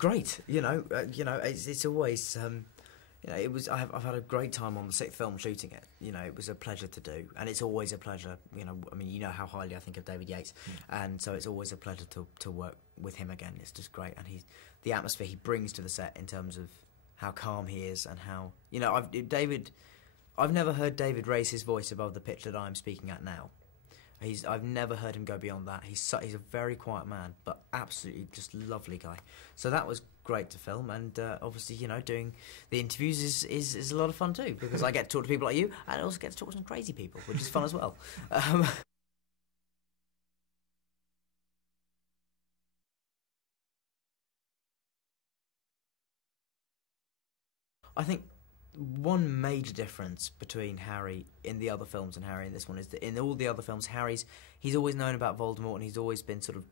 great. It's always. It was. I've had a great time on the 6th film shooting it. It was a pleasure to do, and it's always a pleasure. I mean, how highly I think of David Yates, and so it's always a pleasure to work with him again. It's just great, and the atmosphere he brings to the set in terms of how calm he is and how I've never heard David raise his voice above the pitch that I'm speaking at now. I've never heard him go beyond that. He's a very quiet man, but absolutely just lovely guy. So that was great to film, and obviously, doing the interviews is a lot of fun too, because I get to talk to people like you, and I also get to talk to some crazy people, which is fun as well. I think one major difference between Harry in the other films and Harry in this one is that in all the other films, he's always known about Voldemort, and he's always been sort of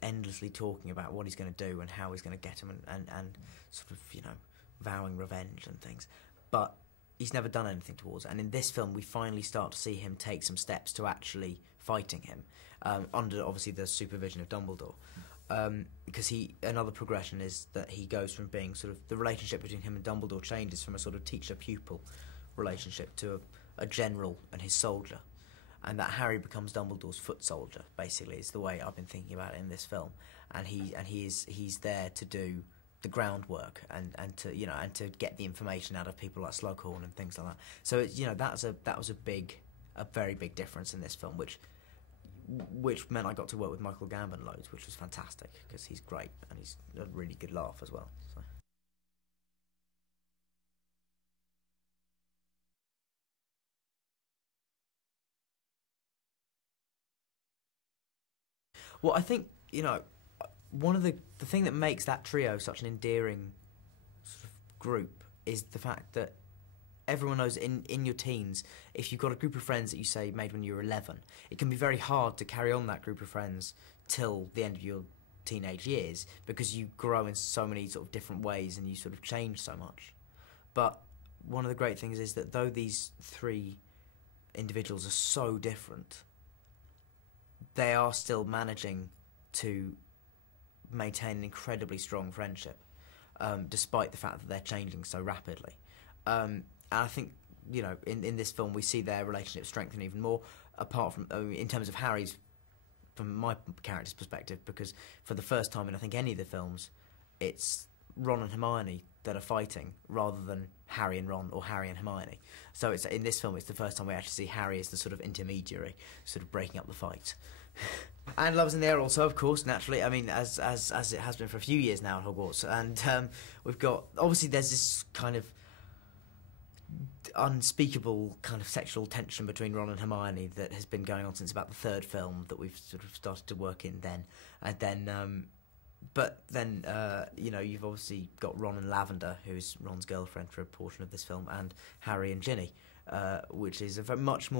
endlessly talking about what he's going to do and how he's going to get him, and sort of vowing revenge and things. But he's never done anything towards it. And in this film, we finally start to see him take some steps to actually fighting him, under obviously the supervision of Dumbledore. Because another progression is that he goes from being sort of, the relationship between him and Dumbledore changes from a sort of teacher-pupil relationship to a general and his soldier, and that Harry becomes Dumbledore's foot soldier, basically, is the way I've been thinking about it in this film. And he's there to do the groundwork and to get the information out of people like Slughorn and things like that. So that was a very big difference in this film, which meant I got to work with Michael Gambon loads, which was fantastic, because he's great and he's a really good laugh as well. So. Well, I think, one of the thing that makes that trio such an endearing sort of group is the fact that everyone knows in your teens, if you've got a group of friends that you say made when you were 11, it can be very hard to carry on that group of friends till the end of your teenage years, because you grow in so many sort of different ways and you sort of change so much. But one of the great things is that though these three individuals are so different, they are still managing to maintain an incredibly strong friendship, despite the fact that they're changing so rapidly. And I think, in this film we see their relationship strengthen even more, apart from, in terms of Harry's, from my character's perspective, because for the first time in I think any of the films, it's Ron and Hermione that are fighting rather than Harry and Ron or Harry and Hermione. So in this film it's the first time we actually see Harry as the sort of intermediary, sort of breaking up the fight. And Love's in the Air also, of course, naturally. I mean, as it has been for a few years now at Hogwarts. And we've got, obviously there's this kind of unspeakable kind of sexual tension between Ron and Hermione that has been going on since about the third film that we've sort of started to work in then. And then, you've obviously got Ron and Lavender, who's Ron's girlfriend for a portion of this film, and Harry and Ginny, which is a much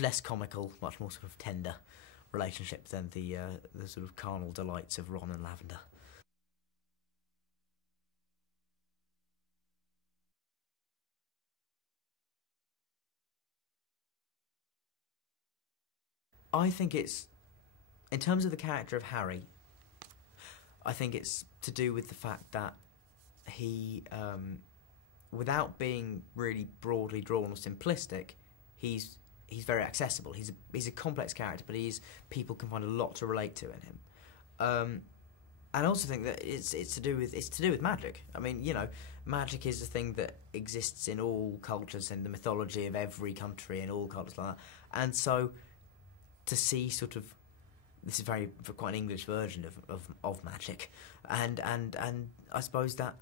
less comical, much more sort of tender relationship than the sort of carnal delights of Ron and Lavender. I think it's, in terms of the character of Harry, I think it's to do with the fact that he, without being really broadly drawn or simplistic, he's very accessible. He's a complex character, but people can find a lot to relate to in him. And I also think that it's to do with magic. I mean, magic is a thing that exists in all cultures, in the mythology of every country, and all cultures like that. And so, to see sort of, this is quite an English version of magic, and I suppose that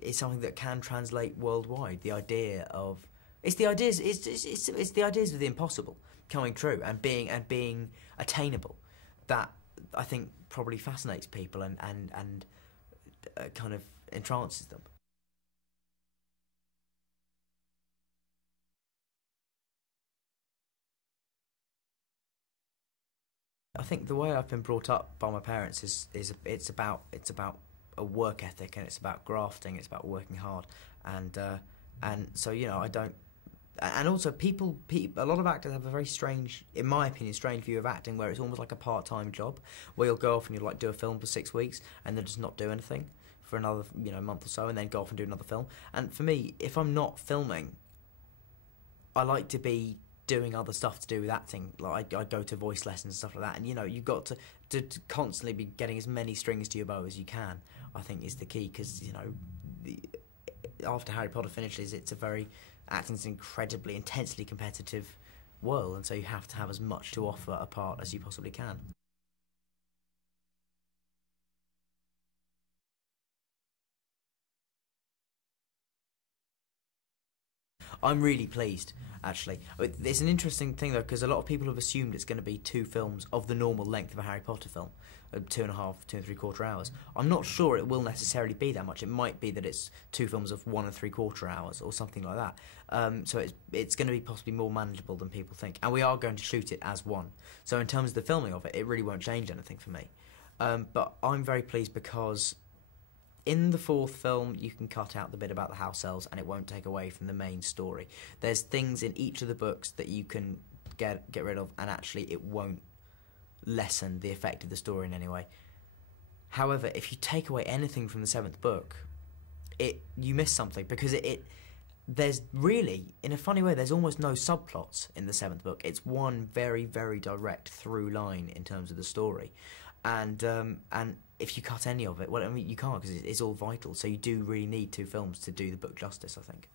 is something that can translate worldwide. The idea of it's the ideas of the impossible coming true and being attainable, that I think probably fascinates people and kind of entrances them. I think the way I've been brought up by my parents is it's about a work ethic, and it's about grafting, it's about working hard, and so I don't, and also a lot of actors have a very strange, in my opinion, strange view of acting, where it's almost like a part-time job, where you'll go off and you'll like do a film for 6 weeks and then just not do anything for another month or so, and then go off and do another film. And for me, if I'm not filming, I like to be doing other stuff to do with acting. Like I go to voice lessons and stuff like that, and you've got to constantly be getting as many strings to your bow as you can, I think, is the key, because after Harry Potter finishes, acting's an incredibly, intensely competitive world, and so you have to have as much to offer a part as you possibly can. I'm really pleased, actually. It's an interesting thing, though, because a lot of people have assumed it's going to be 2 films of the normal length of a Harry Potter film, 2.5, 2 3/4 hours. I'm not sure it will necessarily be that much. It might be that it's 2 films of 1 3/4 hours or something like that. So it's going to be possibly more manageable than people think. And we are going to shoot it as one. So in terms of the filming of it, it really won't change anything for me. But I'm very pleased because in the 4th film, you can cut out the bit about the house elves, and it won't take away from the main story. There's things in each of the books that you can get rid of, and actually it won't lessen the effect of the story in any way. However, if you take away anything from the 7th book, you miss something, because there's really, in a funny way, there's almost no subplots in the 7th book. It's one very, very direct through line in terms of the story, and if you cut any of it, well, I mean, you can't, because it's all vital. So you do really need 2 films to do the book justice, I think.